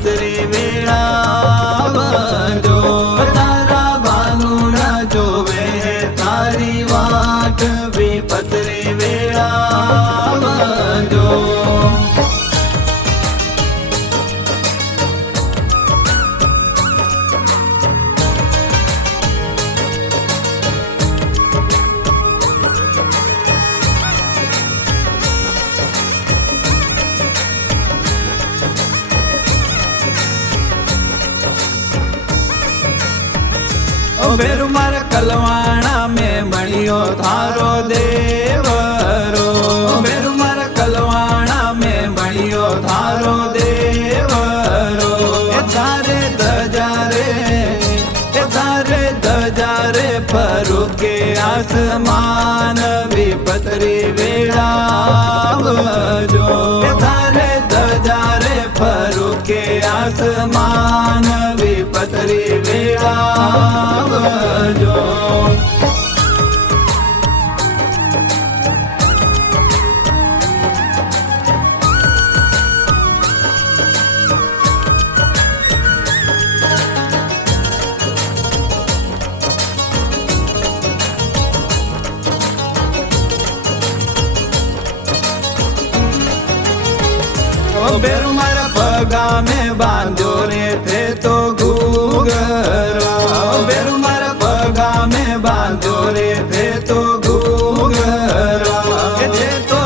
વિપતરી વેળાવજો તારા ભાનુડા જોવે તારી વાટ વિપતરી વેળાવજો બેરુ મારા કલવાણા મેં બણ્યો તારો દેવરો બેરુ મારા કલવાણા મેં બણ્યો તારો દેવરો એ તારે ધજારે ફરુકે આસમાન વિપતરી વેળાવજો એ તારે ધજારે ફરુકે આસમાન વિપતરી વેળાવજો બેરુ મારા પગા મેં બાંધો રે તે તો ઘૂઘરો બેરુ મારા પગા મેં બાંધો રે તે તો ઘૂઘરો તે તો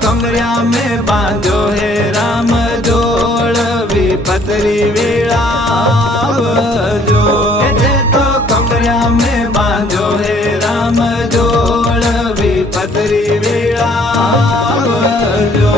કમરિયા મેં બાંધો હે રામ જોડ વિપતરી વેળાવજો તે તો કમરિયા મેં બાંધો હે રામ જોડ વિપતરી વેળાવજો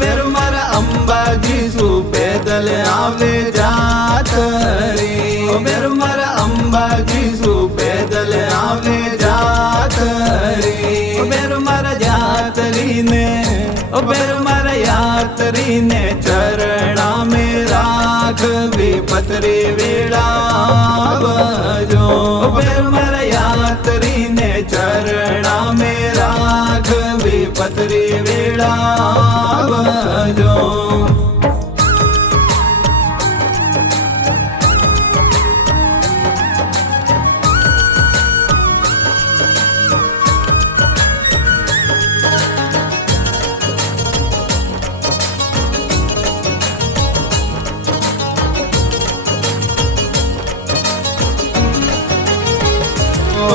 બેરુ મારા અંબાજી શું પેદલ આવે જાતરી બેરુ મારા અંબાજી શું પેદલ આવે જાતરી બેરુ મારા યાત્રીને ચરણા મેં રાખ વિપતરી વેળાવજો બેરુ મારા યાત્રીને ચરણા મેં રાખ વિપતરી વેળાવજો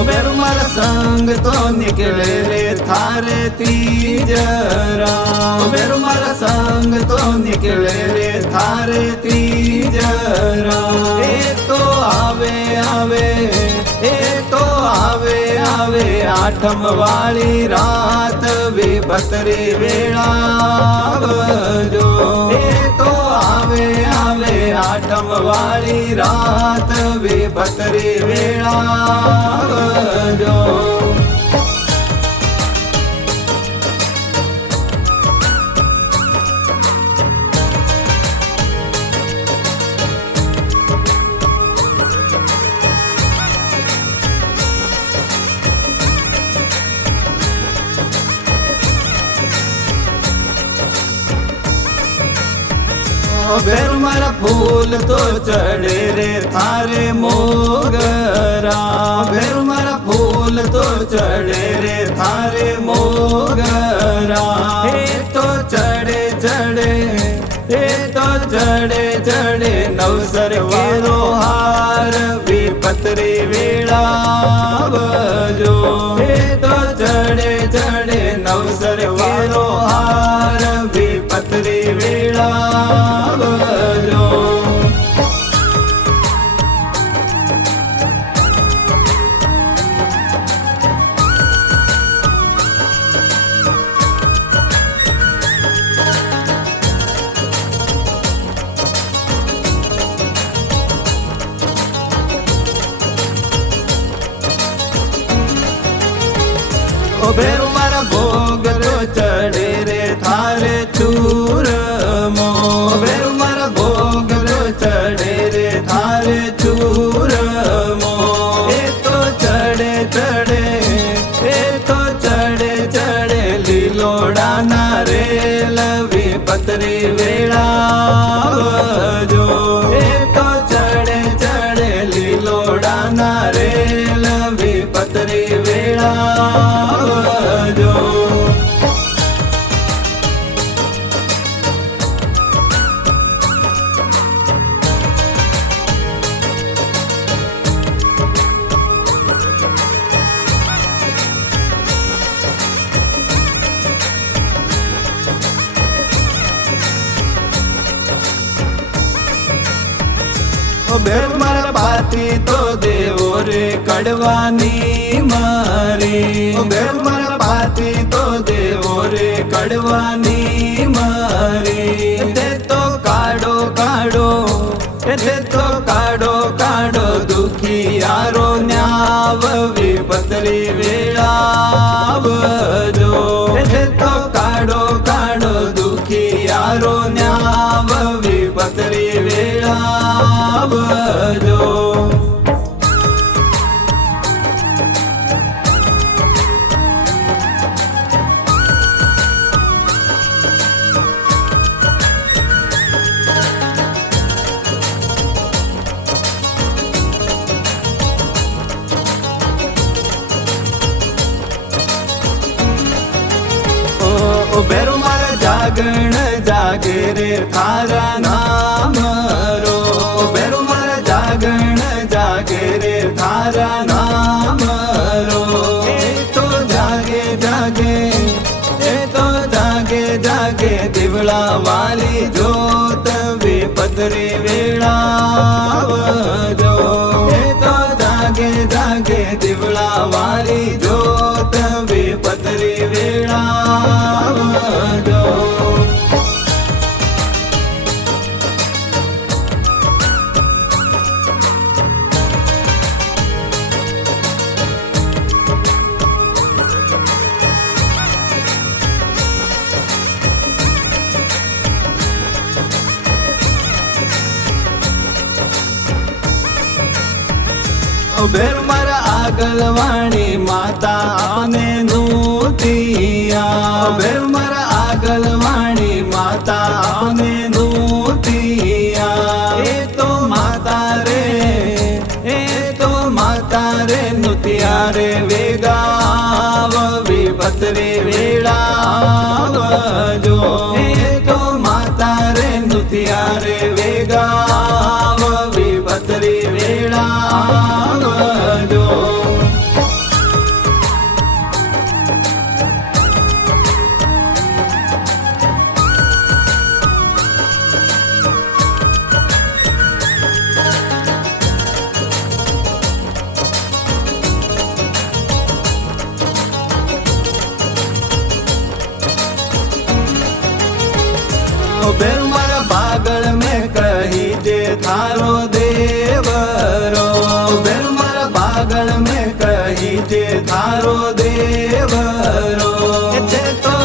બેરુ મારા સંગ તો નીકળે રે થારે ત્રીજરા બેરુ મારા સંગ તો નીકળે રે થારે ત્રીજરા એ તો આવે આઠમ વાળી રાત વિપતરી વેળાવજો એ તો આવે આઠમ વાળી રાત વિપતરી વેળાવજો બેરુ મારા ફૂલ તો ચડે રે થારે મોગરા બેરુ મારા ફૂલ તો ચડે રે થારે મોગરા એ તો ચડે નવસર કેરો હાર વિપતરી વેળાવજો એ તો ચડે નવસર કેરો હાર વિપતરી વેળાવજો ઓ ભેરુ મારા ભોગ રો ચડે રે થારે ચૂરમો ભેરુ મારા ભોગ રો ચડે રે થારે ચૂરમો એ તો ચડે ચડે એ તો ચડે ચડે લીલોડાના રે લવી પતરી વેળાવજો એ તો ચડે ચડે લીલોડાના રે લવી પતરી વેળાવજો ભેરુ મારા પાતી તો દેવો રે કડવાની મારી ભેરુ મારા પાતી તો દેવો રે કડવાની મારી તે તો કાડો કાડો તે તો કાડો કાડો દુખિયારો ન્યાવ વિપતરી વેળાવજો તે તો કાડો કાડો દુખિયારો ન્યાવ વિપતરી વેળાવજો ભેરુ મારા જાગણ જાગે રે થારા નામ રો ભેરુ મારા જાગણ જાગે રે થારા નામ રો એ તો જાગે જાગે એ તો જાગે જાગે દીવડા વાલી જોત વિપતરી વેળાવજો એ તો જાગે જાગે દીવડા વાલી જોત વિપતરી વેળાવજો ભેરુ મારા આગલવાણી માતા અને નૂતિયા ભેરુ મારા આગલવાણી માતા અને નૂતિયા એ તો માતા રે નૂતિયા રે વેગાવ વિપતરી વેળાવજો એ તો માતા રે નૂતિયા રે વેગાવ વિપતરી વેળાવજો ભેરુ મારા પાગળ મેં કહી જે થારો દેવરો ભેરુ મારા પાગળ મેં કહી જે થારો દેવરો એ તો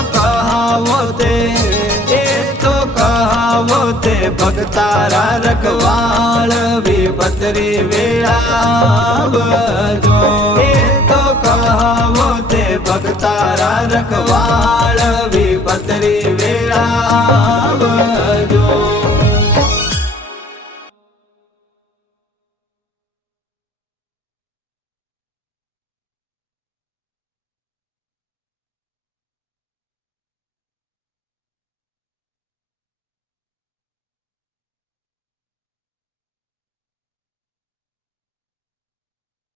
કહાવો તે ભગતારા રખવાળ વિપતરી વેળાવજો એ તો કહાવો તે ભગતારા રખવાળ